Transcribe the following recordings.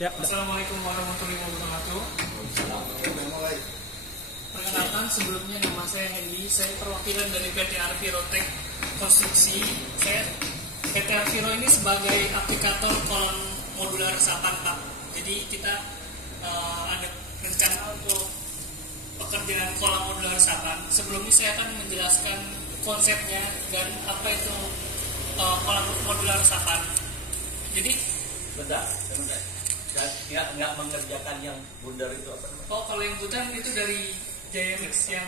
Ya. Assalamualaikum warahmatullahi wabarakatuh. Perkenalkan, sebelumnya nama saya Hendy. Saya perwakilan dari PT Arvirotek Konstruksi. PT Arviro ini sebagai aplikator kolom modular resapan, Pak. Jadi kita ada rencana untuk pekerjaan kolom modular resapan. Sebelumnya saya akan menjelaskan konsepnya dan apa itu kolom modular resapan. Jadi bentar. Nggak mengerjakan yang bundar itu apa namanya? Oh, kalau yang butan itu dari JMX yang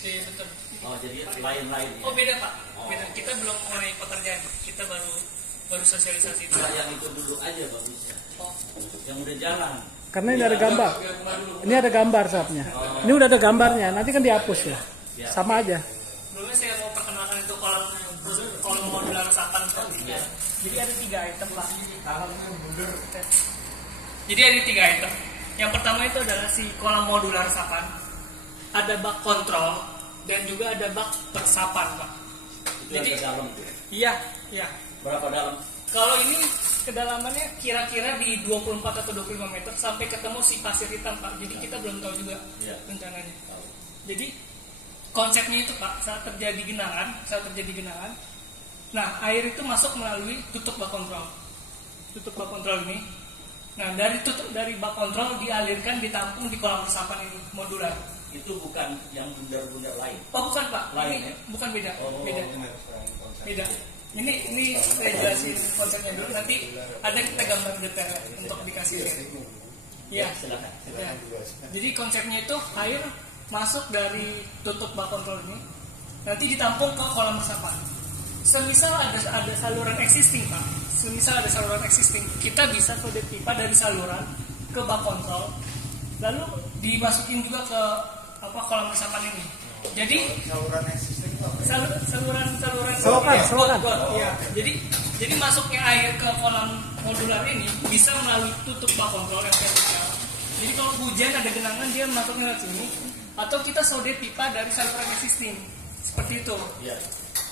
Jaya Beton. Oh, jadi lain-lain ya? Oh, beda Pak. Beda. Kita belum mulai pekerjaan. Kita baru sosialisasi itu. Nah, yang itu dulu aja Pak bisa. Oh. Yang udah jalan. Karena ini ada gambar. Ini ada gambar sapnya. Ini udah ada gambarnya. Nanti kan dihapus ya. Sama aja. Sebelumnya saya mau perkenalkan itu kolom modular resapan seperti ini. Jadi ada 3 item Pak. Jadi ada 3 item. Yang pertama itu adalah si kolom modular resapan. Ada bak kontrol dan juga ada bak persapan Pak. Itu Jadi yang ke dalam tuh. Iya. Berapa dalam? Kalau ini kedalamannya kira-kira di 24 atau 25 meter sampai ketemu si pasir hitam Pak. Jadi kita belum tahu juga rencananya. Jadi konsepnya itu Pak, saat terjadi genangan, nah air itu masuk melalui tutup bak kontrol. Tutup bak kontrol ini. Nah dari bak kontrol dialirkan, ditampung di kolam resapan ini modular. Itu bukan yang bundar-bundar lain. Oh bukan Pak, Lain, ini ya? Bukan beda. Oh, Beda. Ini saya jelasin konsepnya dulu. Nanti ada kita gambar detailnya untuk dikasih lihat. Iya. Silakan. Ya. Jadi konsepnya itu air masuk dari tutup bak kontrol ini, nanti ditampung ke kolam resapan. Semisal ada saluran existing Pak, kita bisa sodet pipa dari saluran ke bak kontrol, lalu dimasukin juga ke kolam resapan ini. Jadi saluran existing saluran Selokan. Iya. Jadi masuknya air ke kolam modular ini bisa melalui tutup bak kontrol yang vertikal. Jadi kalau hujan ada genangan dia masuknya ke sini, atau kita sodet pipa dari saluran existing seperti itu. Iya.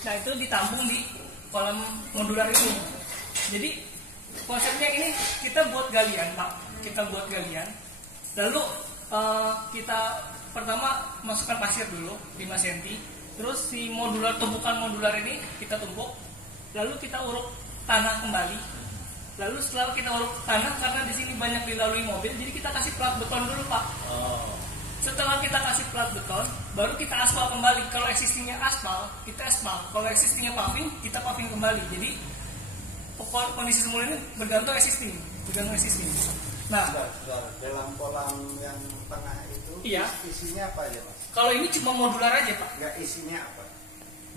Nah itu ditampung di kolam modular ini. Jadi konsepnya ini kita buat galian Pak. Lalu kita pertama masukkan pasir dulu 5 cm. Terus si tumpukan modular ini kita tumpuk. Lalu kita uruk tanah kembali. Lalu setelah kita uruk tanah, karena di sini banyak dilalui mobil, jadi kita kasih plat beton dulu Pak. Oh. Setelah kita kasih plat beton, baru kita aspal kembali. Kalau existingnya aspal, kita aspal. Kalau existingnya paving, kita paving kembali. Jadi kondisi semula ini bergantung existing. Nah, dalam kolam yang tengah itu iya. Isinya apa aja Mas? Kalau ini cuma modular aja Pak. Enggak, isinya apa?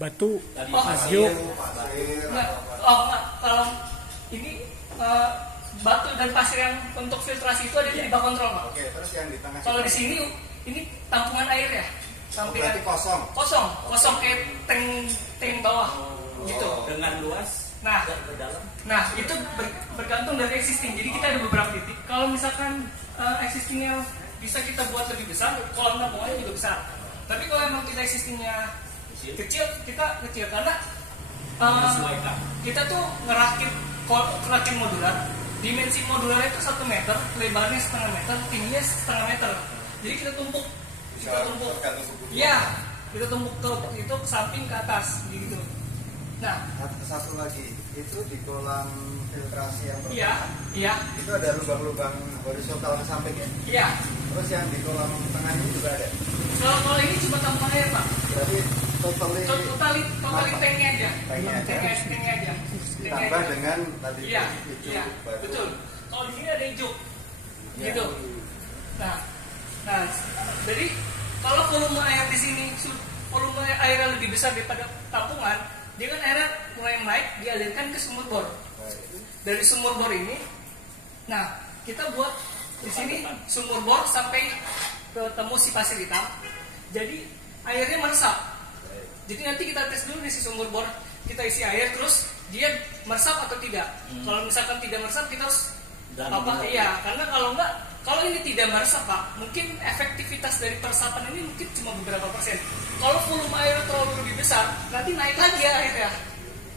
Batu, Oh, pasir. Pasir Enggak. atau apa? Kalau ini batu dan pasir yang untuk filtrasi itu ada di bak kontrol Pak. Oke, terus yang di tengah Kalau di sini ini tampungan air ya. Sampai berarti kosong. Kosong kayak tank bawah gitu. Dengan luas Nah, ke dalam. Nah, itu bergantung dari existing. Jadi kita ada beberapa titik. Kalau misalkan existingnya bisa kita buat lebih besar, kolam tampungannya juga besar. Tapi kalau emang kita existingnya kecil, kita kecil karena kita tuh ngerakit modular. Dimensi modular itu 1 meter, lebarnya setengah meter, tingginya setengah meter. Jadi kita tumpuk. Iya, kita tumpuk itu ke samping ke atas, gitu. Nah, Satu lagi, itu di kolam filtrasi yang pertama. Iya. Itu ada lubang-lubang horizontal ke samping ya. Iya. Terus yang di kolam tengah ini juga ada. Kalau ini cuma tampungan air Pak. Berarti totally tanknya aja. Tanknya aja. ditambah dengan tadi Iya, hijau batu. betul. Kalau di sini ada hijau, gitu. Nah, jadi kalau volume air di sini, volume airnya lebih besar daripada tampungan, dia kan airnya mulai naik, dialirkan ke sumur bor. Dari sumur bor ini, nah kita buat di sini sumur bor sampai ketemu si pasir hitam. Jadi airnya meresap. Jadi nanti kita tes dulu di si sumur bor, kita isi air terus dia meresap atau tidak. Kalau misalkan tidak meresap kita harus iya, karena kalau ini tidak meresap Pak, mungkin efektivitas dari peresapan ini mungkin cuma beberapa persen. Kalau volume air terlalu lebih besar, nanti naik lagi ya airnya.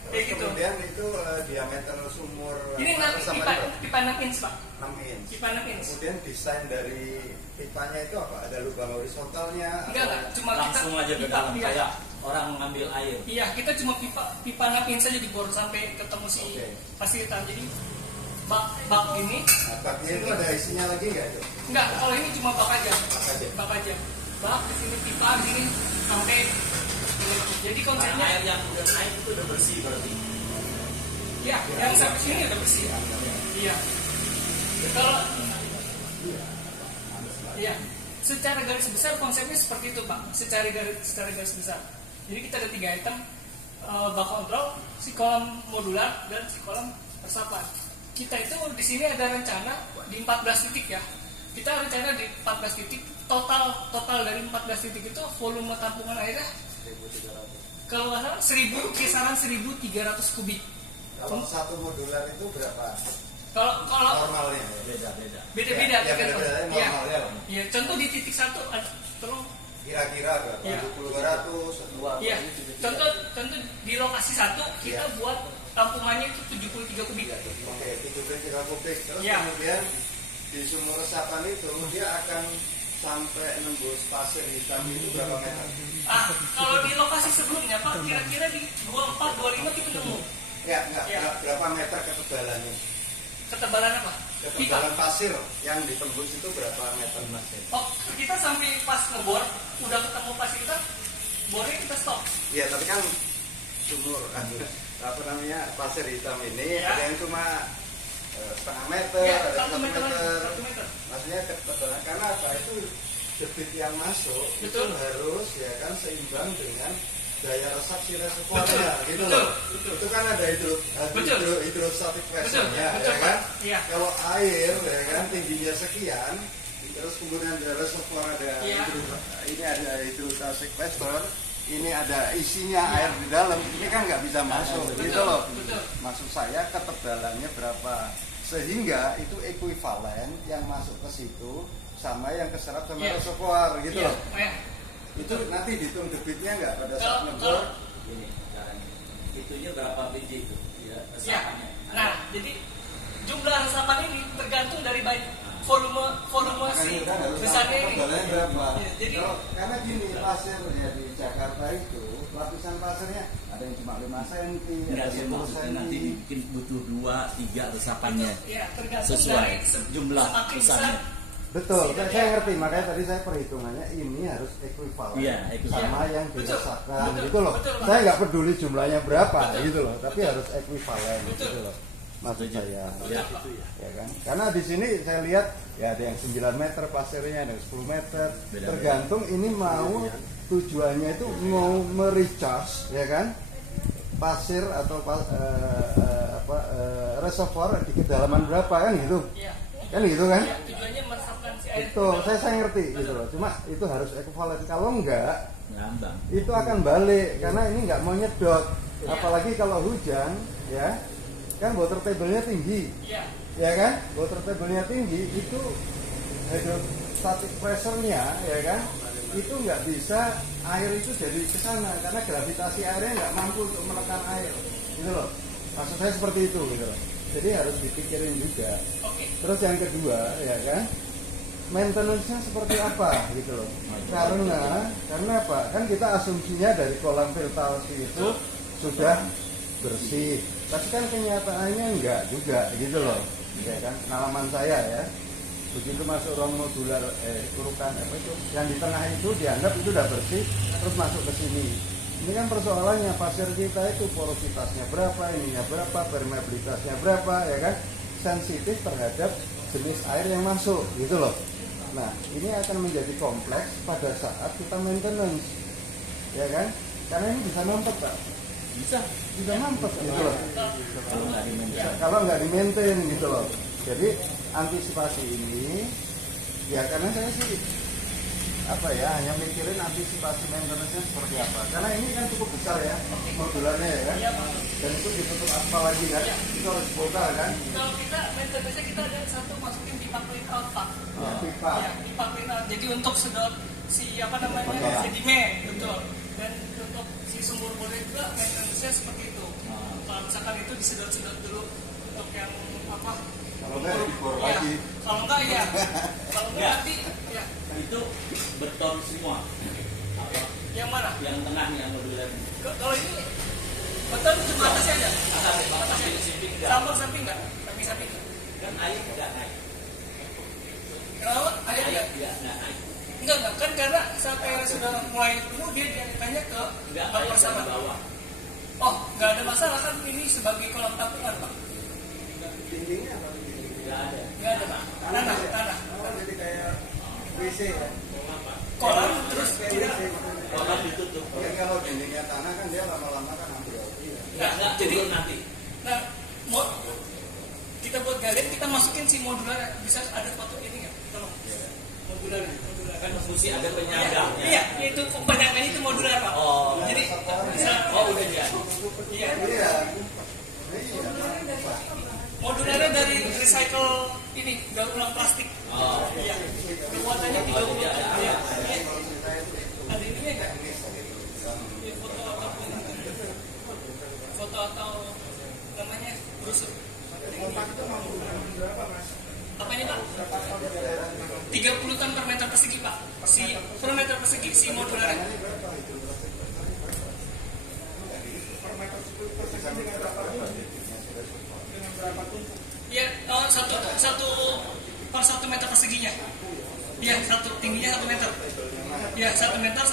Kayak gitu. Kemudian itu diameter sumur Ini nanti resapan pipa, berapa? pipa 6 inch Pak. 6 inch. Pipa 6 inch. Kemudian desain dari pipanya itu apa? Ada lubang horizontalnya? Enggak, cuma Langsung kita aja ke pipa, dalam iya. kayak orang ngambil air. Iya, kita cuma pipa 6 inch saja dibor sampai ketemu si Oke. fasilitas. Jadi bak ini Nah, baknya itu ada isinya lagi nggak itu? enggak, kalau ini cuma bak aja. Bak aja. Bak aja. Bak di sini pipa di sini sampai jadi Karena konsepnya air yang udah naik itu udah bersih berarti. ya, yang sampai sini udah bersih. Iya. Kalau iya, secara garis besar konsepnya seperti itu Pak. Secara garis besar. Jadi kita ada 3 item, bak kontrol, si kolam modular dan si kolam resapan. Kita itu di sini ada rencana di 14 titik ya. Kita rencana di 14 titik, total dari 14 titik itu volume tampungan airnya kalau nggak salah kisaran 1.300 kubik. Kalau satu modular itu berapa? Kalau Normalnya. Beda-beda. beda-beda Ya, tergantung. beda-beda, Iya. normalnya. Iya, contoh di titik 1 tolong. Kira-kira berapa? Iya. 70-200? Iya. Contoh di lokasi 1 kita Iya. buat tampungannya itu 73 kubik. Oke, 73 kubik. Terus Iya. kemudian di sumur resapan itu dia akan sampai nembus pasir hitam itu berapa meter? Kalau di lokasi sebelumnya Pak, kira-kira di 24-25 kita nemu. Ya, enggak, Iya. berapa meter ketebalannya? Ketebalan apa? Pipa. Ketebalan pasir yang ditembus itu berapa meter? Oh, kita sampai pas ngebor, udah ketemu fasilitas, bornya kita stop. Iya, tapi kan sumur apa namanya pasir hitam ini Ya. ada yang cuma setengah meter, Iya, ada 1 meter. 1 meter. Maksudnya ketebalan karena apa itu debit yang masuk Betul. itu harus ya kan seimbang dengan daya resap si Betul, reservoirnya gitu betul, loh. betul. Itu kan ada Betul. hidrostatik Betul, pressure-nya betul, ya kan. Pak. Iya. Kalau air ya kan tingginya sekian terus kemudian ada reservoir ada Iya. ini ada hidrostatik pressure ini ada isinya Iya. air di dalam ini kan nggak bisa masuk Betul, gitu loh. betul. Maksud saya ketebalannya berapa sehingga itu ekuivalen yang masuk ke situ sama yang keserap sama Iya. reservoir gitu Iya, loh. iya. Itu nanti dihitung debitnya nggak pada saat Kalau- ngebor. Ini caranya. Itunya berapa biji itu? Ya, Ya. resapannya. Nah, jadi jumlah resapan ini tergantung dari volume si besarnya ini. Ketebalannya berapa? Ya, jadi Karena gini pasir ya di Jakarta itu lapisan pasirnya ada yang cuma 5 cm, Enggak ada sih 10 maksudnya cm. nanti mungkin butuh 2-3 resapannya. ya tergantung Sesuai dari jumlah semakin besarnya. besar. Betul, Siap, saya ya. ngerti. Makanya tadi saya perhitungannya ini harus ekuivalen Iya, ekuivalen. sama yang Betul, dirasakan betul, gitu loh. betul, Pak. Saya nggak peduli jumlahnya berapa Betul, gitu loh, tapi betul. harus ekuivalen Betul. gitu loh. Maksud saya. Ya, Betul, Pak. Ya kan? Karena di sini saya lihat ya ada yang 9 meter pasirnya, ada yang 10 meter. Beda-beda. Tergantung ini mau tujuannya itu mau merecharge ya kan? Pasir atau reservoir di kedalaman berapa kan gitu. Iya. Kan gitu kan? Ya, tujuannya meresapkan si air. Itu saya ngerti gitu loh. Cuma itu harus ekuivalen. Kalau enggak ngambang. itu akan balik karena ini nggak mau nyedot. Iya. Apalagi kalau hujan ya kan water table-nya tinggi. Iya. Ya kan, water table-nya tinggi itu hydrostatic pressure-nya ya kan, itu nggak bisa air itu jadi ke sana karena gravitasi airnya nggak mampu untuk menekan air, gitu loh. Maksud saya seperti itu, gitu loh. Jadi harus dipikirin juga. Oke. Terus yang kedua, ya kan, maintenance-nya seperti apa, gitu loh. Karena apa? Kan kita asumsinya dari kolam filtrasi itu sudah bersih, tapi kan kenyataannya enggak juga, gitu loh. Ya kan, pengalaman saya ya, begitu masuk ruang modular urukan apa itu yang di tengah itu dianggap itu udah bersih, terus masuk ke sini. Ini kan persoalannya pasir kita itu porositasnya berapa, ininya berapa, permeabilitasnya berapa, ya kan, sensitif terhadap jenis air yang masuk, gitu loh. Nah, ini akan menjadi kompleks pada saat kita maintenance, ya kan, karena ini bisa mampet, Pak. Bisa. Bisa mampet, gitu loh. Kalau nggak di-maintain. Kalau nggak di-maintain gitu loh. Jadi antisipasi ini ya karena saya sih apa ya hanya mikirin antisipasi maintenance-nya seperti apa. Karena ini kan cukup besar ya modularnya ya kan. Iya, Pak. Dan itu ditutup aspal lagi kan. Itu harus bongkar kan. Kalau kita maintenance kita ada satu masukin pipa clean out, Pak. Ya, pipa. Ya, pipa clean out. Jadi untuk sedot si apa namanya Kotoran. sedimen, betul. Dan untuk untuk si sumur bor juga maintenance-nya seperti itu. Kalau misalkan itu disedot-sedot dulu untuk yang apa? Kalau nggak dibor Ya, lagi. kalau enggak ya. Kalau enggak Ya. nanti ya. Itu beton semua. Apa? Yang mana? Yang tengah nih yang modular. Kalau ini beton cuma atasnya ada. Atasnya samping enggak. Samping enggak? Samping enggak? Kan air enggak naik. Kenapa? Air Air enggak? enggak naik. Enggak, kan karena saat air sudah mulai penuh dia dialihkannya ke Enggak bak air bersama. dari bawah. Oh, enggak ada masalah kan ini sebagai kolam tampungan, Pak. Dindingnya apa? Enggak ada. Enggak ada, Pak. Tanah. Oh, jadi kayak WC ya. Kolam terus tidak. Kolam ditutup. Kan kalau dindingnya tanah kan dia lama-lama kan ambrol. Enggak turun nanti. Nah, mau kita buat galian, kita masukin si modular, bisa ada foto ini nggak? Tolong. Modular. Kan mesti ada penyangga. Iya, itu penyangkanya itu modular, Pak. Oh. Jadi bisa. Oh, udah jadi. Iya. Iya. Modularnya dari recycle ini, daur ulang plastik. Oh. Iya. Kekuatannya 30 ton. Iya. Ada ininya nggak? Iya, foto atau namanya brosur. Apa ini, Pak? 30 ton per meter persegi, Pak. Per meter persegi si modularnya. Iya, satu per 1 meter perseginya. Iya, tingginya 1 meter. Iya, 1 meter.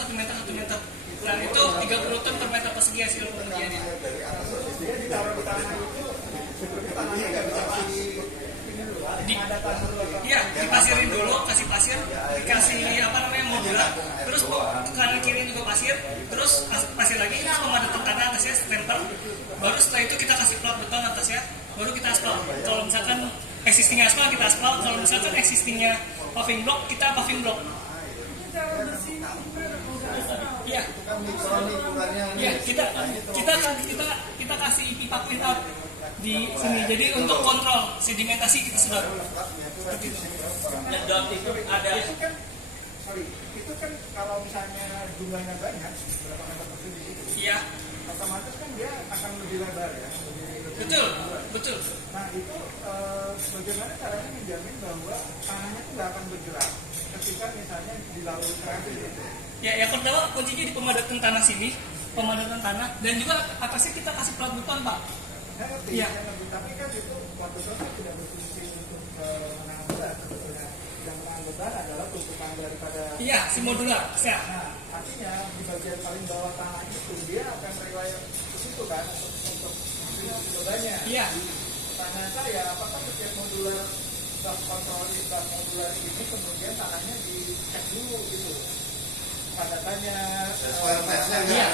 Nah, itu 30 ton per meter persegi hasil pengujiannya. Iya, dipasirin dulu, kasih pasir, dikasih apa namanya modular, terus kanan kiri juga pasir, terus pasir lagi, terus pemadatan tanah atasnya stemper, baru setelah itu kita kasih plat beton atasnya, baru kita aspal. Kalau misalkan existing aspal kita aspal, kalau misalkan existingnya paving block kita paving block. Iya, iya kita kasih pipa clean out di sini. Jadi untuk kontrol sedimentasi kita sudah. Nyedot itu ada. Itu kan kalau misalnya jumlahnya banyak, berapa meter persegi itu, Iya, otomatis kan dia akan lebih lebar ya. betul. Nah itu bagaimana caranya menjamin bahwa tanahnya itu nggak akan bergerak ketika misalnya dilalui traffic gitu. Ya, yang pertama kuncinya di pemadatan tanah sini, pemadatan tanah, dan juga atasnya kita kasih plat beton, Pak. Saya ngerti, Iya. tapi kan itu waktu itu kan tidak berfungsi untuk menahan beban sebetulnya. Yang menahan beban adalah tutupan daripada. Iya, si modular. Ya. Nah, artinya di bagian paling bawah tanah itu dia akan rewire ke situ kan untuk bebannya. Iya. Pertanyaan saya, apakah setiap modular kontrol modular ini kemudian tanahnya dicek dulu gitu, padatannya. Iya.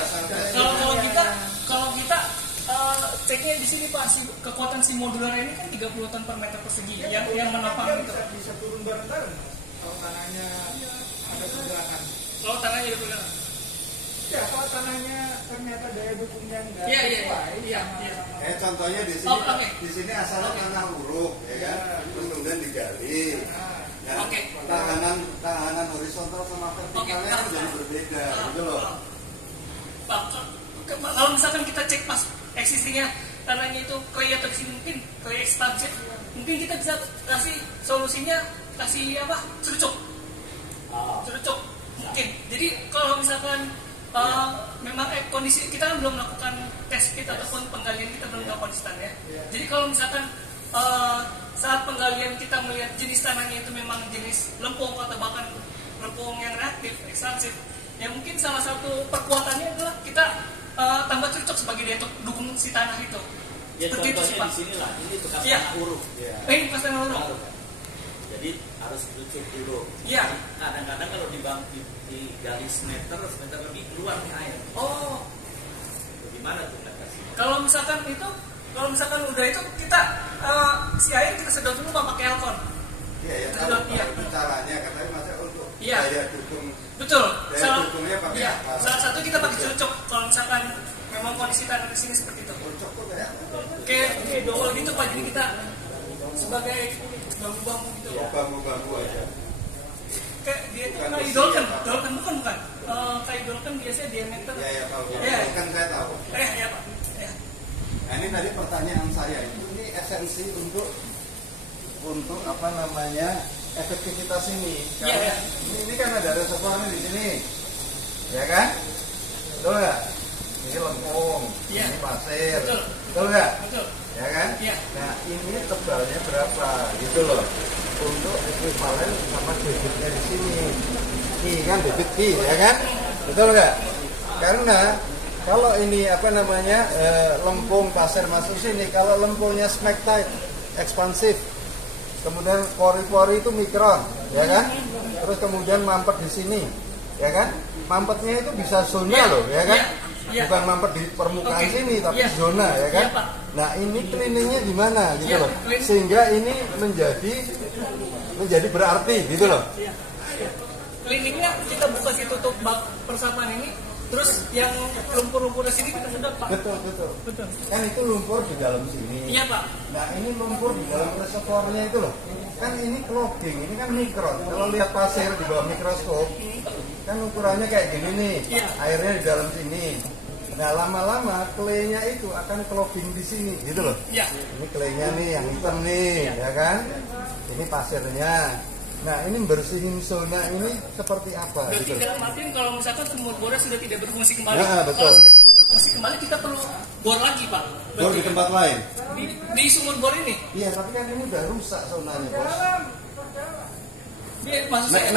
Kalau kita ceknya di sini, Pak, kekuatan si modular ini kan 30 ton per meter persegi yang menopang itu. Bisa turun bareng-bareng kalau tanahnya ada pergerakan. Kalau tanahnya itu benar. Ya, kalau tanahnya ternyata daya dukungnya enggak Iya. Kayak contohnya di sini, Oh, oke. di sini asalnya tanah uruk, ya kan? Terus kemudian digali. Nah, Oke. tahanan horizontal sama vertikalnya Oke. jadi berbeda, gitu loh. Pak, kalau misalkan kita cek pas existingnya tanahnya itu clay atau sini mungkin clay expansion, mungkin kita bisa kasih solusinya, kasih apa? Cerucuk mungkin. Jadi kalau misalkan memang kondisi kita kan belum melakukan test fit ataupun penggalian kita belum tahu kondisi tanahnya. Jadi kalau misalkan saat penggalian kita melihat jenis tanahnya itu memang jenis lempung atau bahkan lempung yang reaktif, ekstansif, ya mungkin salah satu perkuatannya adalah kita tambah cerucuk sebagai dia untuk dukung si tanah itu. Ya Seperti itu sih, contohnya Pak. di sini lah, ini bekas Iya. tanah uruk. Ini pas tanah uruk. Jadi harus dicek dulu. Iya. Kadang-kadang kalau digali semeter lebih keluar nih air. Oh, Gimana tuh nggak kasih? kalau misalkan udah itu kita si air kita sedot dulu Pak, pakai alkon. Iya, ya tahu. Sedot, iya. Itu caranya, katanya masa untuk Iya. daya dukung. Betul. Daya dukungnya pakai Iya. apa? Salah satu kita pakai cerucuk. Kalau misalkan memang kondisi tanah di sini seperti itu. Cocok tuh kayak Kayak dongol gitu Pak. Jadi kita sebagai bambu-bambu gitu. bambu-bambu aja. Kayak dia itu Bukan kayak besi, dolken. apa? Dolken bukan. Kayak dolken biasanya diameter. Ya tahu. Ya pertanyaan saya ini esensi untuk apa namanya efektivitas ini. Karena ini kan ada reservoirnya di sini, ya kan? Betul nggak? Ini lempung, ini pasir, betul nggak? Betul. Ya kan? Nah ini tebalnya berapa gitu loh untuk ekuivalen sama debitnya di sini. Ki kan debit ki, ya kan? Betul nggak? Karena kalau ini apa namanya lempung pasir masuk sini, kalau lempungnya smaktite ekspansif, kemudian pori-pori itu mikron, ya kan? Terus kemudian mampet di sini, ya kan? Mampetnya itu bisa zona loh, ya kan? Bukan mampet di permukaan sini, tapi zona, ya kan? Nah ini cleaningnya di mana, gitu loh? Sehingga ini menjadi berarti, gitu loh. Cleaningnya kita buka si tutup bak persapaan ini, terus yang lumpur-lumpur di sini kita sedot, Pak. Betul. Kan itu lumpur di dalam sini. Iya, Pak. Nah ini lumpur di dalam reservoirnya itu loh. Kan ini clogging, ini kan mikron. Kalau lihat pasir di bawah mikroskop, kan ukurannya kayak gini nih. Airnya di dalam sini. Nah lama-lama claynya itu akan clogging di sini, gitu loh. Ini claynya nih yang hitam nih, ya kan? Ini pasirnya. Nah ini bersihin zona ini seperti apa? Berarti Gitu. dalam artian kalau misalkan sumur bornya sudah tidak berfungsi kembali, Nah, betul. kalau sudah tidak berfungsi kembali kita perlu bor lagi, Pak. Bor di tempat lain. Di sumur bor ini. Iya, tapi kan ini udah rusak zonanya, Bos. Dia maksud saya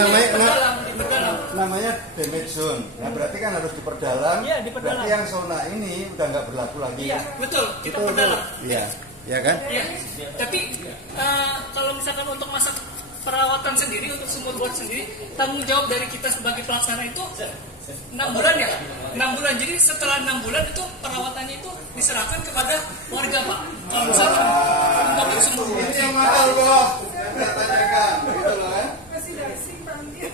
diperdalam. Namanya damage zone. Nah, berarti kan harus diperdalam. Iya, diperdalam. Berarti yang zona ini udah nggak berlaku lagi. Iya, betul. Kita Betul, perdalam. Iya, ya kan? Iya. Tapi kalau misalkan untuk masa perawatan sendiri, untuk sumur bor sendiri, tanggung jawab dari kita sebagai pelaksana itu 6 bulan ya? 6 bulan. Jadi setelah 6 bulan itu perawatannya itu diserahkan kepada warga, Pak. Kalau misalkan untuk sumur bor. Ini yang mahal, Bos. Kita tanyakan, gitu loh kan? Masih dicing.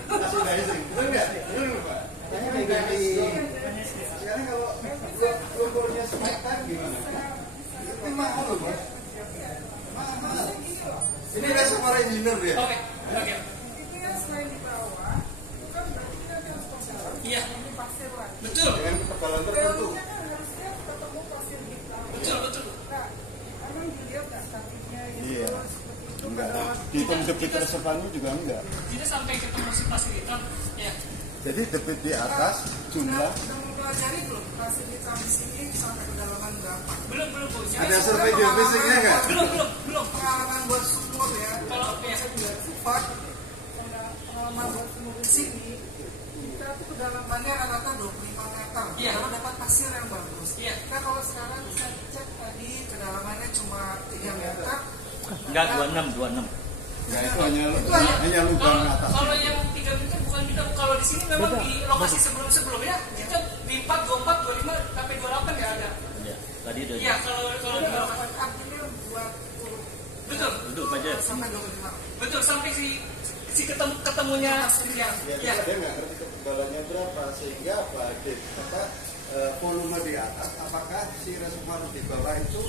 Betul nggak? Betul, Pak. Tanya dari sekarang kalau lumpurnya semetan gimana? Itu mahal loh, Bos. Mahal. Ini reservoir engineer ya? Oke. Itu yang selain di bawah, itu kan berarti kita harus pasir. Iya. Ini pasir lagi. Betul. Dengan ketebalan tertentu. Realnya kan harusnya ketemu pasir hitam. Betul. Nah, emang dilihat nggak statiknya gitu Iya. seperti itu. Enggak. Dihitung debit reservoirnya juga enggak. Tidak sampai ketemu si pasir hitam. Ya. Jadi debit di atas jumlah. Udah mempelajari belum pasir hitam di sini sampai kedalaman berapa? Belum, Bu. Jadi Ada survei geofisiknya nggak? belum. Pengalaman buat sumur ya. Kalau ya, Saya juga support pengalaman buat sumur di sini. Kita tuh kedalamannya rata-rata 25 meter. Iya. Kalau dapat pasir yang bagus. Iya. Nah kalau sekarang saya cek tadi kedalamannya cuma 3 meter. Enggak 26. Enggak, itu hanya lubang atas. Kalau yang 3 meter bukan kita. Kalau di sini memang di lokasi sebelumnya kita di 4, 24, 25 sampai 28 ya ada. Ya, tadi udah. Iya, kalau di bawah. Artinya buat Betul. Duduk aja. sampai 25. Betul sampai si ketemunya ya. Ya, dia nggak ngerti ketebalannya berapa sehingga volume di atas apakah si reservoir di bawah itu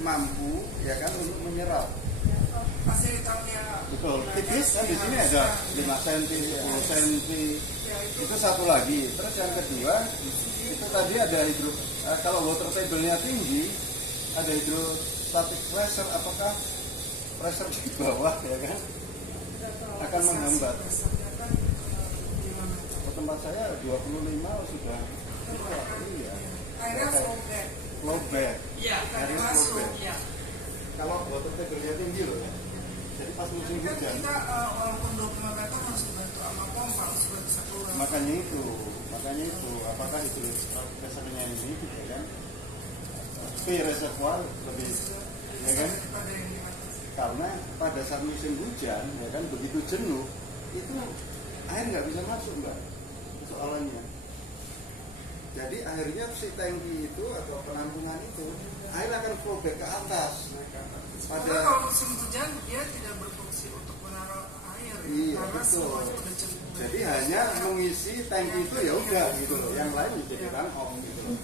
mampu ya kan untuk menyerap. Pasir hitamnya. Betul. Tipis kan di sini ada 5 cm, 10 cm. Itu satu lagi. Terus yang kedua itu tadi ada kalau water table-nya tinggi ada hydrostatic pressure, apakah pressure di bawah ya kan akan menghambat. Tempat saya 25 sudah. Iya. Airnya Flow back. Iya. Airnya flow back. Iya. Kalau water table-nya tinggi loh ya. Jadi pas musim kan hujan. kita walaupun 25 meter harus dibantu sama pompa supaya bisa keluar. Makanya itu apakah itu reservoirnya ini gitu kan? Tapi reservoir lebih ya kan? Daripada yang di atas. Karena pada saat musim hujan ya kan begitu jenuh itu air nggak bisa masuk mbak soalannya. Jadi akhirnya si tangki itu atau penampungan itu air akan flow back ke atas. Karena kalau musim hujan dia tidak berfungsi untuk menaruh air. Iya Karena betul. semuanya udah jenuh. Jadi hanya mengisi tangki itu ya udah gitu loh. Yang lain jadi turn off gitu loh.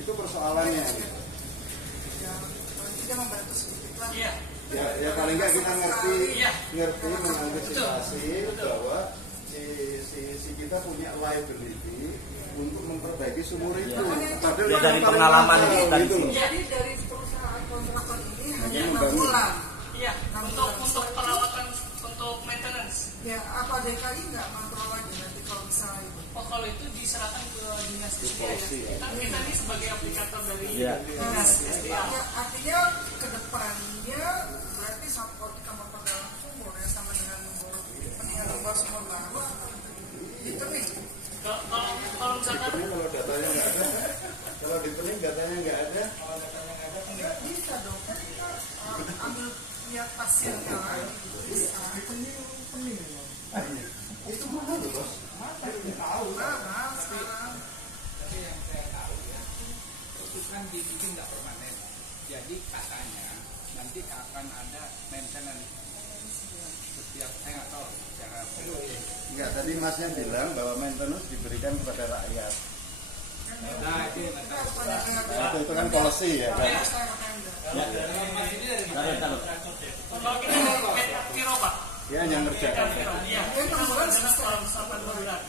Itu persoalannya. Ya, paling tidak membantu sedikit lah. Iya. Ya paling nggak kita ngerti Iya. mengantisipasi bahwa si kita punya liability untuk memperbaiki sumur itu. Padahal Ya, dari yang paling pengalaman mahal kita di gitu sini. loh. Jadi dari perusahaan bangunnya 6 bulan. Iya, untuk perawatan, untuk maintenance. Ya, apa DKI nggak kontrol lagi nanti kalau misalnya itu? Oh, kalau itu diserahkan ke dinas SDA ya. Kita ini sebagai aplikator dari Nah, dinas SDA. artinya ke depannya berarti ketika memperdalam sumur ya sama dengan membuat sumur baru itu nih. Kalau misalkan Kalau datanya nggak ada, kalau dipilih datanya nggak ada, Nggak bisa dong, kan kita ambil lihat pasiennya lagi gitu bisa. itu mahal loh bos. Tahu lah sekarang. Tapi yang saya tahu ya, itu kan dibikin nggak permanen. Jadi katanya nanti akan ada maintenance setiap, saya nggak tahu secara Enggak, tadi masnya bilang bahwa maintenance diberikan kepada rakyat. nah itu nggak tahu. Itu kan policy ya kan. kalau kita Piro Pak. Dia hanya ngerjakan. Iya. Selama 8 bulan.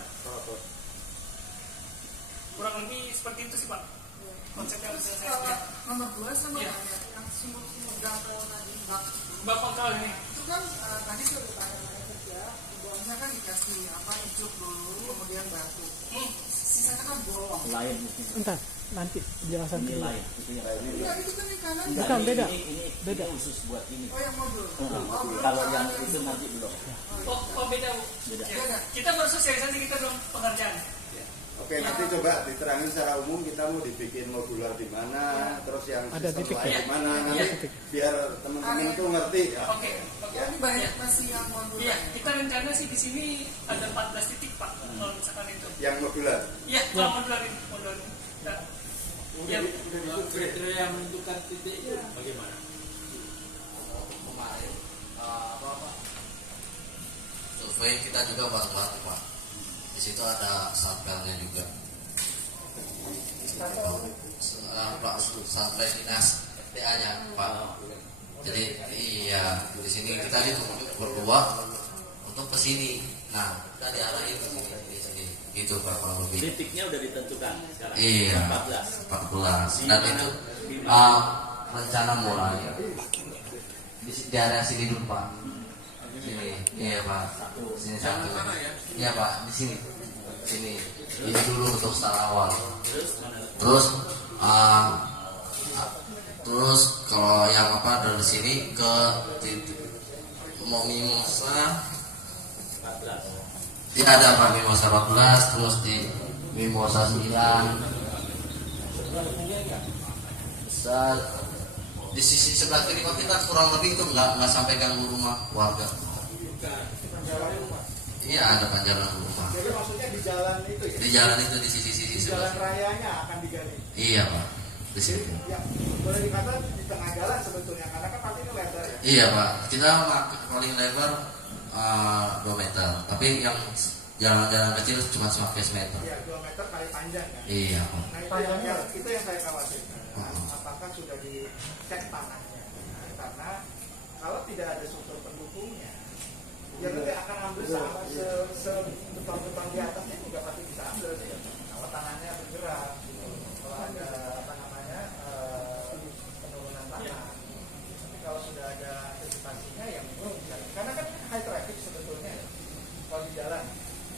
Kurang lebih seperti itu sih Pak. Konsepnya Kalau nomor 2 sama Iya. yang sumur gampang tadi Bak kontrol ini. itu kan tadi sudah ditanya kerja, bawahnya kan dikasih apa ijuk dulu, kemudian batu. Sisanya kan bolong. Lain Entar, nanti penjelasan ini kedua. lain itu yang Iya itu kan di kanan. Bukan, beda. ini Beda. khusus buat ini. Oh yang modul. Kalau yang itu nanti belum. Oh beda Bu. Beda. Ya. Kita baru sosialisasi, kita belum pengerjaan. Oke, nanti coba diterangin secara umum kita mau dibikin modular di mana, terus yang Ada sistem titik lain ya? di mana, nanti Iya. biar teman-teman itu ngerti. Ya. Oke. Ini banyak masih yang modul. Iya, kita rencana sih di sini ada 14 titik Pak. Kalau misalkan itu. Yang modular. Iya, kalau modular ini. Nah, ya, Kriteria yang menentukan titik itu bagaimana? Kemarin survei kita juga bantu Pak. Di situ ada sampelnya juga. Sampel dinas FTA-nya Pak. Jadi iya di sini kita itu berdua untuk ke sini. Nah kita diarahin ke sini. Gitu Pak kalau lebih. Titiknya udah ditentukan sekarang. Iya. 14. Dan itu rencana mulai di area sini dulu Pak. Sini, iya Pak. Sini satu. Iya Pak, di sini. Sini. Ini dulu untuk start awal. Terus kalau yang apa dari sini ke mau Mimosa 14. Tidak ada Pak Mimosa 14, terus di Mimosa 9. Di sisi sebelah kiri kok kita kurang lebih itu nggak sampai ganggu rumah warga. Iya ada panjalan rumah. Jadi maksudnya di jalan itu ya? Di jalan itu di sisi Jalan sebelah. rayanya akan digali. Iya Pak, di situ. Ya, boleh dikatakan di tengah jalan sebetulnya karena kan pasti ini lebar ya. Iya Pak, kita paling lebar 2 meter. Tapi yang jalan-jalan kecil cuma 15 meter. Ya 2 meter kali panjang kan. Iya Pak. Nah itu yang saya khawatirkan. Apakah sudah dicek tanahnya? Nah, karena kalau tidak ada struktur pendukungnya, ya nanti akan ambil beton-beton di atasnya juga pasti bisa ambil sih. Kalau tanahnya bergerak, kalau ada apa namanya penurunan tanah. Tapi kalau sudah ada antisipasinya, ya mungkin bisa. Karena kan high traffic sebetulnya ya, kalau di jalan.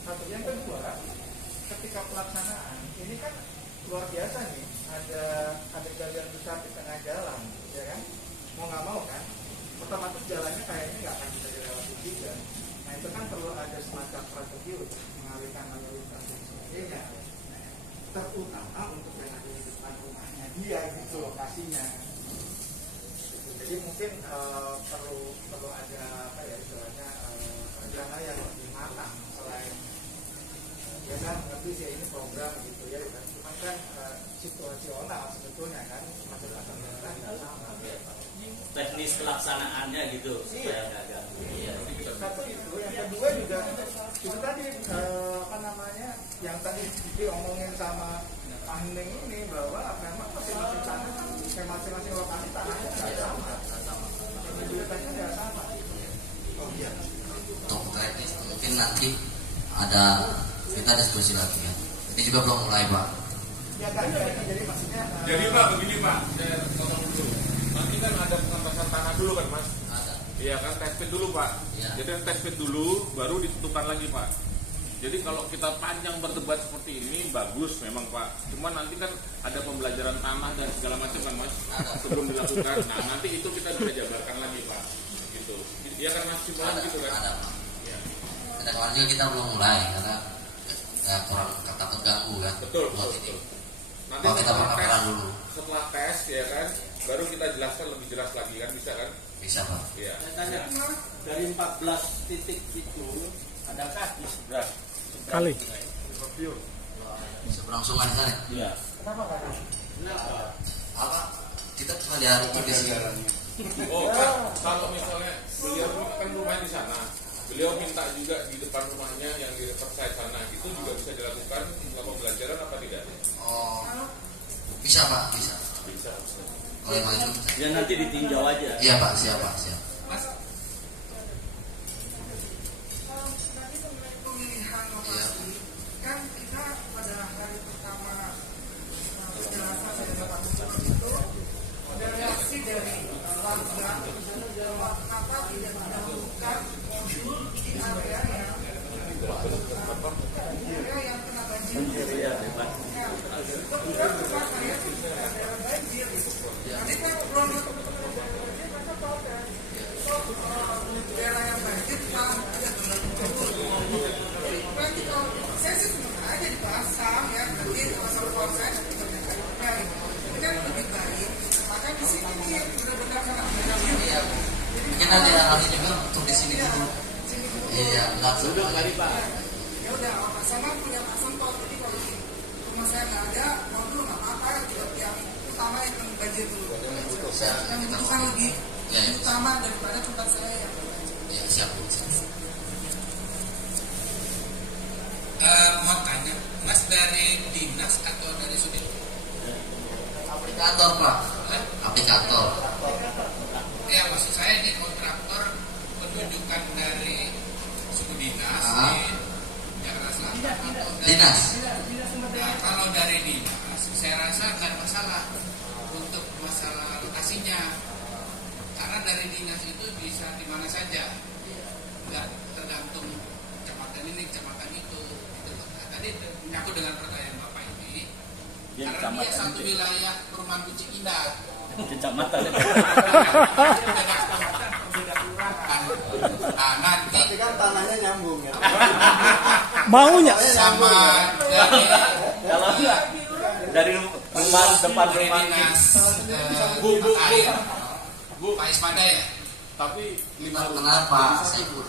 Satu yang kedua, ketika pelaksanaan ini kan luar biasa nih, ada galian besar di tengah jalan, ya kan? Mau nggak mau kan, otomatis jalannya kayaknya nggak akan bisa dilewati juga. Nah itu kan perlu ada semacam strategi untuk mengalihkan lalu lintas dan sebagainya. Nah, terutama untuk yang ada di depan rumahnya dia gitu lokasinya. Jadi mungkin perlu ada apa ya istilahnya rencana yang lebih matang selain ya kan ngerti sih ini program gitu ya kan cuma kan situasional sebetulnya kan masih akan kan nggak sama Teknis pelaksanaannya gitu supaya nggak ganggu. Iya. satu itu yang kedua juga itu tadi apa namanya yang tadi diomongin sama Pak Hendeng ini bahwa memang masing-masing tanah kan masing-masing lokasi tanahnya nggak sama pendidikannya nggak sama. Oh iya. Untuk teknis mungkin nanti ada kita diskusi lagi ya. Ini juga belum mulai Pak. Ya kan jadi maksudnya Jadi Pak begini Pak, saya potong dulu. Nanti kan ada pengembangan tanah dulu kan Mas? Ada. Iya kan, test pit dulu Pak. Iya. Jadi yang test pit dulu, baru ditentukan lagi Pak. Jadi kalau kita panjang berdebat seperti ini bagus memang Pak. Cuman nanti kan ada pembelajaran tanah dan segala macam kan Mas sebelum dilakukan. Nah nanti itu kita bisa jabarkan lagi Pak. Gitu. Iya kan Mas Simpulan gitu kan? Ada Pak. Ya. Kita kemarin juga kita belum mulai karena kurang takut ganggu kan. Betul. Buat ini. Nanti Kalau kita setelah tes, perkenalan dulu. setelah tes ya kan, baru kita jelaskan lebih jelas lagi kan, bisa kan? Bisa Pak. Iya. Saya tanya, dari 14 titik itu adakah di seberang Kali. Seberang sungai sana. Iya. Apa? Kita cuma diarahkan di sini. Oh kan, kalau misalnya beliau kan rumahnya di sana, beliau minta juga di depan rumahnya yang di Riverside sana, itu juga bisa dilakukan setelah pembelajaran apa tidak? Oh, bisa Pak, bisa. Bisa. Kalau yang itu bisa. Ya nanti ditinjau aja. Iya Pak, siap Pak, siap. Mas, Tadi mengenai pemilihan lokasi, kan kita pada hari pertama penjelasan dari Bapak Gubernur itu ada reaksi dari warga bahwa kenapa tidak didahulukan modul di area yang kena banjir. Iya, bebas. Kebetulan rumah saya itu juga daerah banjir. Nanti kan kalau daerah yang banjir kalau ada nanti kalau saya sih senang aja dipasang ya, nanti masalah proses juga ada. Ini kan lebih baik. Maka di sini nih benar-benar kena banjir. Mungkin nanti hal ini juga untuk di sini dulu. Iya, langsung. Ya udah, Pak Sama punya Pak Sempol. Jadi kalau di rumah saya nggak ada, modul nggak apa-apa. Yang utama yang kena banjir dulu. Yang membutuhkan lebih utama daripada tempat saya yang banjir. Ya, siap. mau tanya, Mas dari dinas atau dari sudin? Aplikator Pak. Aplikator. Ya, maksud saya ini kontraktor penunjukan dari suku dinas di Jakarta Selatan atau dari Dinas. Nah, kalau dari dinas, saya rasa nggak ada masalah untuk masalah lokasinya, karena dari dinas itu bisa di mana saja, nggak tergantung kecamatan ini, kecamatan itu. Gitu. Nah, tadi menyangkut dengan pertanyaan Bapak ini, karena dia satu wilayah perumahan Kucing Indah. Kecamatan. Nah, nanti Tapi kan tanahnya nyambung ya. Maunya. sama dari Kalau enggak dari rumah depan dari rumah dinas Bu, air Pak Ismada ya. Tapi Kenapa? Saya pun.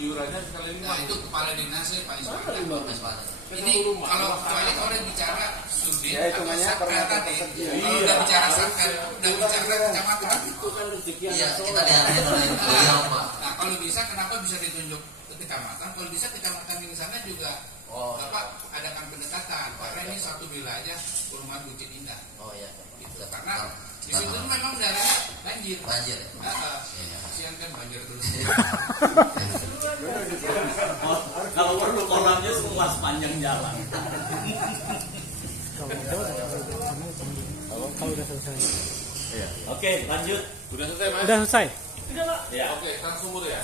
iurannya sekali Nah, itu kepala dinasnya Pak Ismada. Ini rumah. kalau kecuali orang bicara sudin Ya, atau hitungannya per sakral meter tadi. persegi. Kalau udah bicara sakral, udah bicara kecamatan. Iya, kita diarahin oleh beliau Pak. Nah, kalau bisa kenapa bisa ditunjuk ke kecamatan? Kalau bisa kecamatan di sana juga Bapak adakan pendekatan. Karena ini satu wilayah perumahan Bukit Indah. Oh iya. Gitu. Karena di situ memang daerah banjir. Banjir ya. Iya. Kasihan kan banjir dulu. kalau perlu kolamnya semua sepanjang jalan. Kalau udah selesai. Oke, lanjut. Udah selesai Mas? Udah selesai. Ya. Oke, sekarang sumur ya.